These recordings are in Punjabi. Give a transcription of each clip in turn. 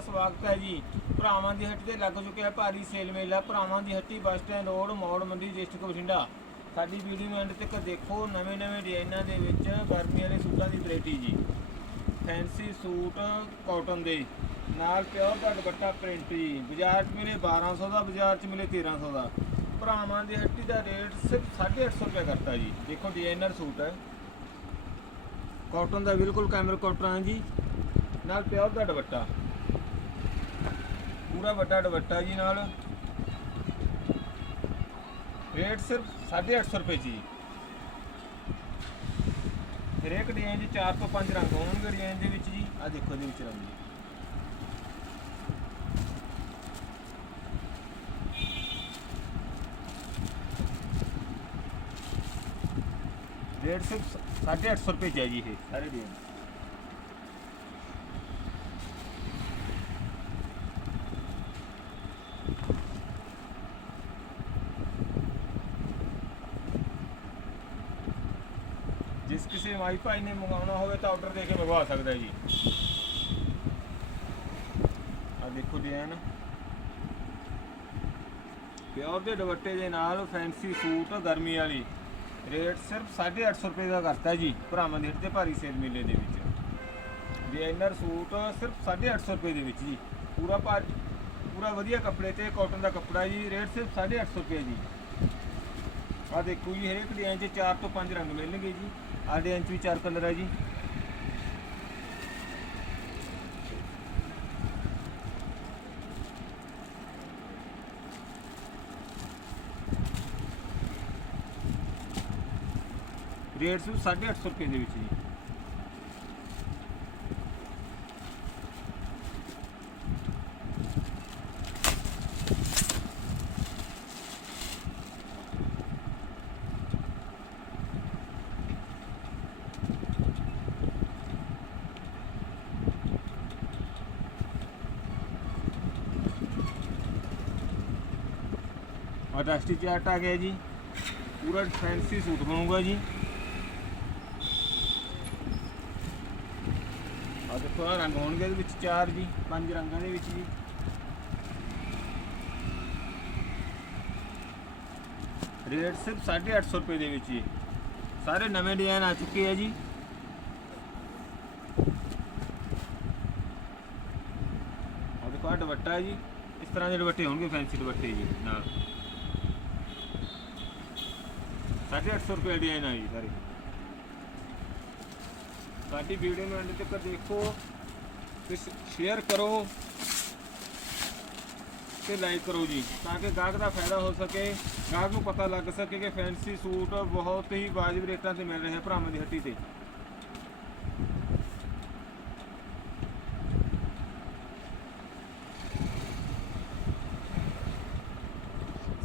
ਦਾ ਸਵਾਗਤ ਹੈ ਜੀ। ਭਰਾਵਾਂ ਦੀ ਹੱਟੀ ਤੇ ਲੱਗ ਚੁੱਕਿਆ ਭਾਰੀ ਸੇਲ ਮੇਲਾ। ਭਰਾਵਾਂ ਦੀ ਹੱਟੀ ਬੱਸ ਸਟੈਂਡ ਰੋਡ, ਮੌੜ ਮੰਡੀ, ਡਿਸਟ੍ਰਿਕਟ ਬਠਿੰਡਾ। ਸਾਡੀ ਵੀਡੀਓ ਐਂਡ ਤੱਕ ਦੇਖੋ। ਨਵੇਂ ਨਵੇਂ ਡਿਜ਼ਾਈਨਾਂ ਦੇ ਵਿੱਚ ਗਰਮੀ ਵਾਲੇ ਸੂਟਾਂ ਦੀ ਵੈਰਾਈਟੀ ਜੀ। ਫੈਂਸੀ ਸੂਟ, ਕਾਟਨ ਦੇ। ਨਾਲ ਪਿਓਰ ਦਾ ਦੁਪੱਟਾ ਪ੍ਰਿੰਟ ਜੀ। ਬਾਜ਼ਾਰ 'ਚ ਮਿਲੇ 1200 ਦਾ, ਬਾਜ਼ਾਰ 'ਚ ਮਿਲੇ 1300 ਦਾ। ਭਰਾਵਾਂ ਦੀ ਹੱਟੀ ਦਾ ਰੇਟ ਸਿਰਫ 850 ਰੁਪਏ ਕਰਤਾ ਜੀ। ਦੇਖੋ ਡਿਜ਼ਾਈਨਰ ਸੂਟ ਹੈ। ਕਾਟਨ ਦਾ ਬਿਲਕੁਲ ਕੈਮਰ ਕਾਟਨ ਹੈ ਜੀ। ਨਾਲ ਪਿਓਰ ਦਾ ਦੁਪੱਟਾ। ਪੂਰਾ ਵੱਡਾ ਦੁਪੱਟਾ ਜੀ ਨਾਲ। ਰੇਟ ਸਿਰਫ 850 ਰੁਪਏ ਜੀ। ਹਰੇਕ ਡਿਜ਼ਾਈਨ 'ਚ 4 ਤੋਂ 5 ਰੰਗ ਹੋਣਗੇ ਡਿਜ਼ਾਈਨ ਦੇ ਵਿੱਚ ਜੀ। ਆ ਦੇਖੋ ਇਹਦੇ ਵਿੱਚ ਰੰਗ ਜੀ। ਰੇਟ ਸਿਰਫ 850 ਰੁਪਏ 'ਚ ਹੈ ਜੀ ਇਹ, ਸਾਰੇ ਡਿਜ਼ਾਈਨ ਜਿਸ ਕਿਸੇ ਮਾਈ ਭਾਈ ਨੇ ਮੰਗਾਉਣਾ ਹੋਵੇ ਤਾਂ ਆਰਡਰ ਦੇ ਕੇ ਮੰਗਵਾ ਸਕਦਾ ਜੀ। ਆ ਦੇਖੋ ਡਿਜ਼ਾਈਨ ਪਿਓਰ ਦੇ ਦੁਪੱਟੇ ਦੇ ਨਾਲ ਫੈਂਸੀ ਸੂਟ ਗਰਮੀ ਵਾਲੀ। ਰੇਟ ਸਿਰਫ 850 ਰੁਪਏ ਦਾ ਕਰਤਾ ਜੀ, ਭਰਾਵਾਂ ਦੇ ਹੱਟ ਤੇ ਭਾਰੀ ਸੇਲ ਮੇਲੇ ਦੇ ਵਿੱਚ। ਡਿਜ਼ਾਈਨਰ ਸੂਟ ਸਿਰਫ 850 ਰੁਪਏ ਦੇ ਵਿੱਚ ਜੀ। ਪੂਰਾ ਭਾਰੀ ਪੂਰਾ ਵਧੀਆ ਕੱਪੜੇ ਤੇ ਕਾਟਨ ਦਾ ਕੱਪੜਾ ਜੀ ਰੇਟ ਸਿਰਫ 850 ਰੁਪਏ ਜੀ। ਆ ਦੇਖੋ ਜੀ, ਹਰੇਕ ਡਿਜ਼ਾਈਨ 'ਚ 4 ਤੋਂ 5 ਰੰਗ ਮਿਲਣਗੇ ਜੀ। ਆ ਡਿਜ਼ਾਈਨ 'ਚ ਵੀ 4 ਕਲਰ ਹੈ ਜੀ। ਰੇਟ ਸਿਰਫ 850 ਰੁਪਏ ਦੇ ਵਿੱਚ ਜੀ। ਆ ਡਸਟੀ ਚਾਰਟ ਆ ਗਿਆ ਜੀ। ਪੂਰਾ ਫੈਂਸੀ ਸੂਟ ਬਣੂਗਾ ਜੀ। ਆ ਦੇਖੋ, ਆਹ ਰੰਗ ਹੋਣਗੇ ਇਹਦੇ ਵਿੱਚ ਚਾਰ ਜੀ, ਪੰਜ ਰੰਗਾਂ ਦੇ ਵਿੱਚ ਜੀ। ਰੇਟ ਸਿਰਫ 850 ਰੁਪਏ ਦੇ ਵਿੱਚ ਜੀ। ਸਾਰੇ ਨਵੇਂ ਡਿਜ਼ਾਈਨ ਆ ਚੁੱਕੇ ਆ ਜੀ। ਆ ਦੇਖੋ, ਆਹ ਦੁਪੱਟਾ ਹੈ ਜੀ। ਇਸ ਤਰ੍ਹਾਂ ਦੇ ਦੁਪੱਟੇ ਹੋਣਗੇ ਫੈਂਸੀ ਦੁਪੱਟੇ ਜੀ, ਨਾਲ। 850 ਰੁਪਏ ਡਿਜ਼ਾਈਨ ਆ ਜੀ ਸਾਰੇ। ਸਾਡੀ ਵੀਡੀਓ ਨੂੰ ਐਂਡ ਤੱਕ ਦੇਖੋ ਤੇ ਸ਼ੇਅਰ ਕਰੋ ਤੇ ਲਾਈਕ ਕਰੋ ਜੀ, ਤਾਂ ਕਿ ਗਾਹਕ ਦਾ ਫਾਇਦਾ ਹੋ ਸਕੇ, ਗਾਹਕ ਨੂੰ ਪਤਾ ਲੱਗ ਸਕੇ ਕਿ ਫੈਂਸੀ ਸੂਟ ਬਹੁਤ ਹੀ ਵਾਜਬ ਰੇਟਾਂ ਤੇ ਮਿਲ ਰਹੇ ਆ ਭਰਾਵਾਂ ਦੀ ਹੱਟੀ ਤੇ।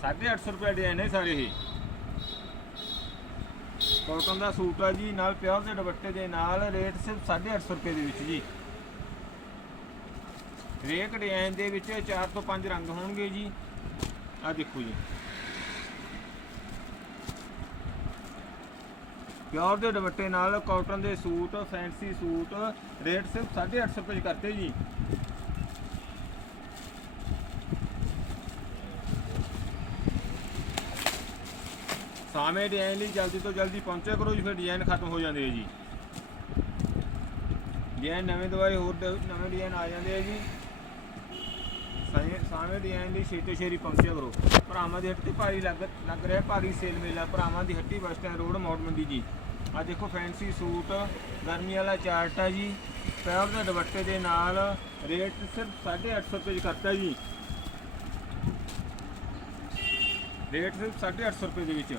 ਸਾਢੇ ਅੱਠ ਸੌ ਰੁਪਏ ਡਿਜ਼ਾਈਨ ਹੈ ਸਾਰੇ ਇਹ। ਕਾਟਨ ਦਾ ਸੂਟ ਆ ਜੀ, ਨਾਲ ਪਿਓਰ ਦੇ ਦੁਪੱਟੇ ਦੇ ਨਾਲ ਰੇਟ ਸਿਰਫ 850 ਰੁਪਏ ਦੇ ਵਿੱਚ ਜੀ। ਰੇਕ ਡਿਜ਼ਾਈਨ ਦੇ ਵਿੱਚ 4 ਤੋਂ 5 ਰੰਗ ਹੋਣਗੇ ਜੀ। ਆ ਦੇਖੋ ਜੀ। ਪਿਓਰ ਦੇ ਦੁਪੱਟੇ ਨਾਲ ਕਾਟਨ ਦੇ ਸੂਟ, ਫੈਂਸੀ ਸੂਟ, ਰੇਟ ਸਿਰਫ 850 ਰੁਪਏ 'ਚ ਕਰਤੇ ਜੀ। ਸਾਵੇਂ ਡਿਜ਼ਾਈਨ ਲਈ ਜਲਦੀ ਤੋਂ ਜਲਦੀ ਪਹੁੰਚਿਆ ਕਰੋ ਜੀ, ਫਿਰ ਡਿਜ਼ਾਈਨ ਖਤਮ ਹੋ ਜਾਂਦੇ ਆ ਜੀ। ਡਿਜ਼ਾਈਨ ਨਵੇਂ ਦਵਾਈ ਹੋਰ ਡ- ਨਵੇਂ ਡਿਜ਼ਾਈਨ ਆ ਜਾਂਦੇ ਆ ਜੀ ਸਾਵੇਂ ਸਾਵੇਂ ਡਿਜ਼ਾਈਨ ਲਈ ਛੇਤੀ ਛੇਤੀ ਪਹੁੰਚਿਆ ਕਰੋ। ਭਰਾਵਾਂ ਦੀ ਹੱਟੀ ਭਾਰੀ ਲੱਗ ਲੱਗ ਰਿਹਾ, ਭਾਰੀ ਸੇਲ ਮੇਲਾ। ਭਰਾਵਾਂ ਦੀ ਹੱਟੀ ਬੱਸ ਸਟੈਂਡ ਰੋਡ ਮੌੜ ਮੰਡੀ ਜੀ। ਆ ਦੇਖੋ ਫੈਂਸੀ ਸੂਟ, ਗਰਮੀ ਵਾਲਾ ਚਾਰਟ ਆ ਜੀ। ਪਿਓਰ ਦੇ ਦੁਪੱਟੇ ਦੇ ਨਾਲ ਰੇਟ ਸਿਰਫ 850 ਰੁਪਏ ਕਰਤਾ ਜੀ। ਰੇਟ ਸਿਰਫ 850 ਰੁਪਏ ਦੇ ਵਿੱਚ।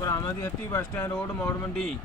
ਭਰਾਵਾਂ ਦੀ ਹੱਟੀ ਬੱਸ ਸਟੈਂਡ ਰੋਡ ਮੌੜ ਮੰਡੀ।